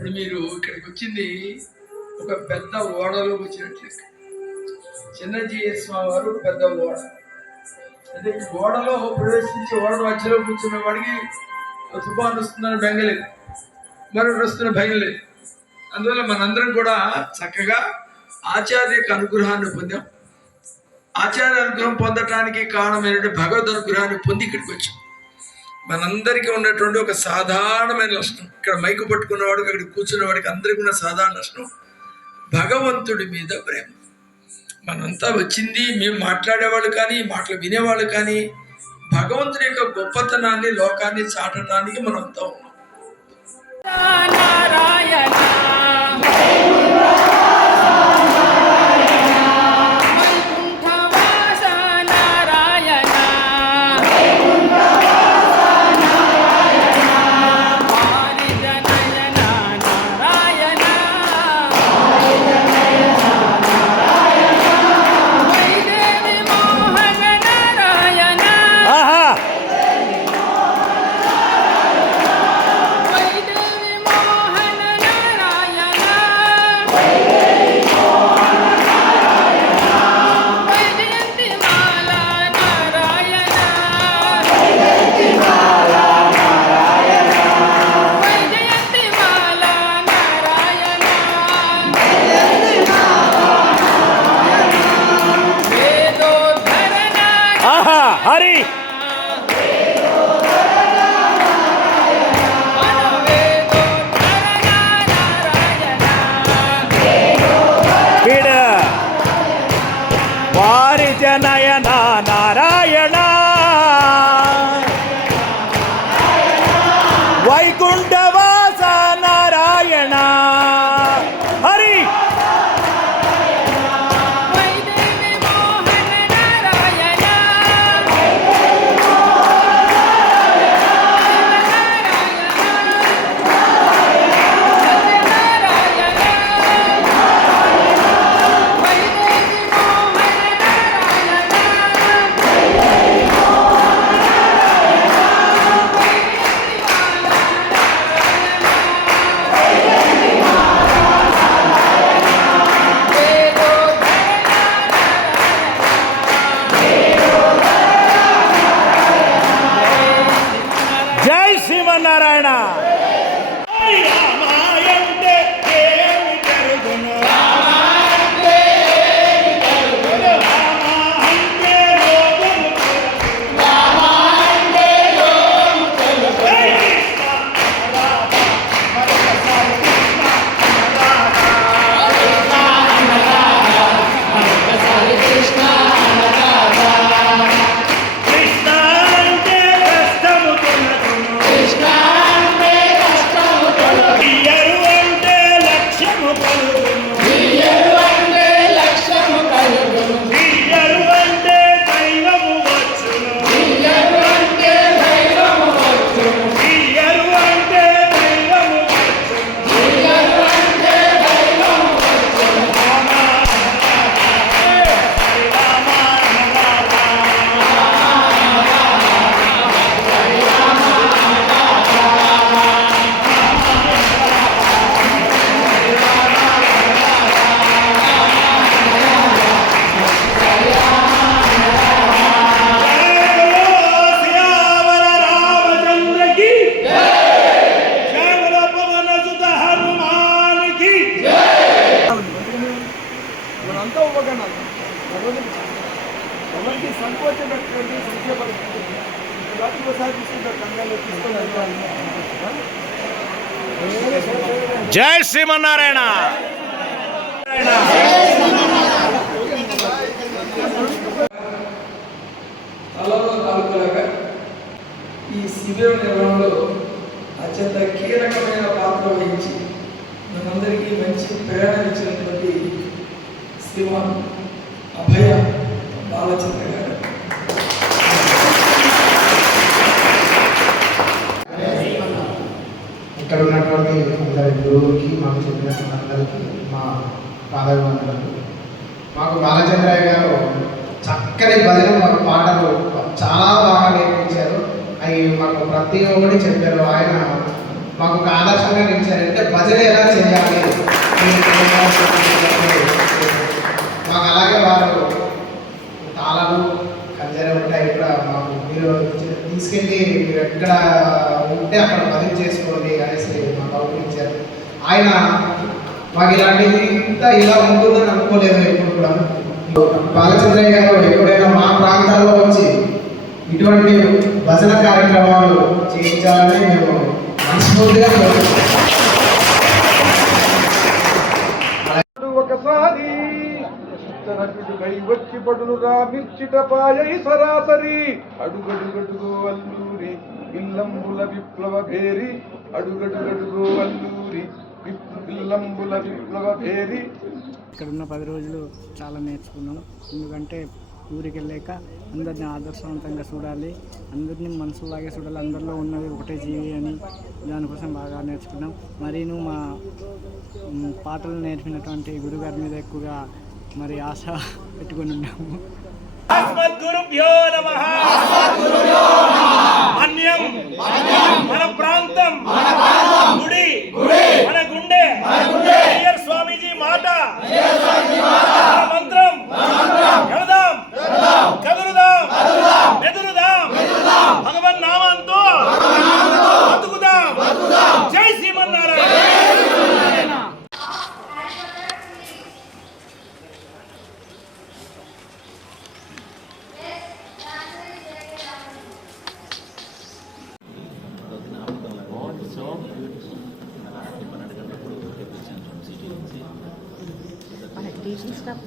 ఇప్పుడు మీరు ఇక్కడికి వచ్చింది ఒక పెద్ద ఓడలో వచ్చినట్లు. చిన్న జీఎస్మా వారు పెద్ద ఓడ, అంటే ఓడలో ప్రవేశించి ఓడ మధ్యలో కూర్చున్న వాడికి తుఫాను వస్తుందని భయం లేదు, మరొకటి వస్తున్న భయం లేదు. అందువల్ల మనందరం కూడా చక్కగా ఆచార్య అనుగ్రహాన్ని పొందాం. ఆచార్య అనుగ్రహం పొందటానికి కారణమైనటువంటి భగవద్ అనుగ్రహాన్ని పొంది ఇక్కడికి వచ్చాం. మనందరికీ ఉన్నటువంటి ఒక సాధారణమైన లక్షణం, ఇక్కడ మైకు పట్టుకున్నవాడికి అక్కడ కూర్చున్నవాడికి అందరికీ ఉన్న సాధారణ లక్షణం భగవంతుడి మీద ప్రేమ. మనంతా వచ్చింది మేము మాట్లాడేవాళ్ళు కానీ మాటలు వినేవాళ్ళు కానీ భగవంతుడి యొక్క గొప్పతనాన్ని లోకాన్ని చాటడానికి మనం అంతా ఉన్నాం. హరి వారిజనయన నారాయణ వైకుంఠవాస నారాయణ హరి శ్రీమన్నారాయణ. మనంతా ఉపకరణ ఎవరికి సంకోచం పెట్టండి, సంక్షేపడుతుంది ఒకసారి తీసుకుంటారు కంగారు తీసుకొని. జై శ్రీమన్నారాయణ. తలలో తాలూకులాగా ఈ శిబిరం నిర్వహణలో అత్యంత కీలకమైన పాత్ర వహించి మనందరికీ మంచి ప్రేరణ ఇచ్చినటువంటి శ్రీమాన్ అభయ బాలచంద్ర గారు. ఇక్కడ ఉన్నటువంటి అందరి గురువుకి, మాకు చెప్పిన అందరికీ మా పాదవందనలు. మాకు బాలచంద్రయ్య గారు చక్కని భజన మాకు పాటలు చాలా బాగా నేర్పించారు. అవి మాకు ప్రతి ఒక్కటి చెప్పారు. ఆయన మాకు ఒక ఆదర్శంగా నిలిచారు. అంటే భజన ఎలా చేయాలి మాకు అలాగే వారు తాళాలు కంజర ఉంటాయి కూడా మాకు మీరు తీసుకెళ్ళి మీరు ఎక్కడ ఉంటే అక్కడ భజన చేసుకోండి అనేసి మాకు అవసరించారు. ఆయన మాకు ఇలాంటి ఇంత ఇలా ఉంటుందని అనుకోలేదు ఎప్పుడు కూడా. బాలచంద్రయ్య గారు ఎప్పుడైనా మా ప్రాంతాల్లో వచ్చి ఇటువంటి భజన కార్యక్రమాలు చేయించాలని మేము మనస్ఫూర్తిగా ఒకసారి చిత్తరకుడుగై వచ్చి పడును రామిర్చిటపాయై సరాసరి అడుగడుగడుగో అల్లూరి విల్లంబుల విప్లవ భేరి అడుగడుగడుగో అల్లూరి విల్లంబుల విప్లవ భేరి. ఇక్కడ ఉన్న 10 రోజులు చాలా నేర్చుకున్నాం. ఎందుకంటే ఊరికి వెళ్ళాక అందరిని ఆదర్శవంతంగా చూడాలి, అందరినీ మనసులాగే చూడాలి, అందరిలో ఉన్నది ఒకటే జీవి అని దానికోసం బాగా నేర్చుకున్నాం. మరీను మా పాటలు నేర్పినటువంటి గురుగారి మీద ఎక్కువగా మరి ఆశ పెట్టుకొని ఉన్నాము. మన ప్రాంతం గుడి మన గుండె స్వామీజీ మాట మంత్రం వెళదాం కదురుదాం ఎదురుదాం భగవన్ నామంతో బతుకుదాం. జై శ్రీమన్నారాయణ. teaching stuff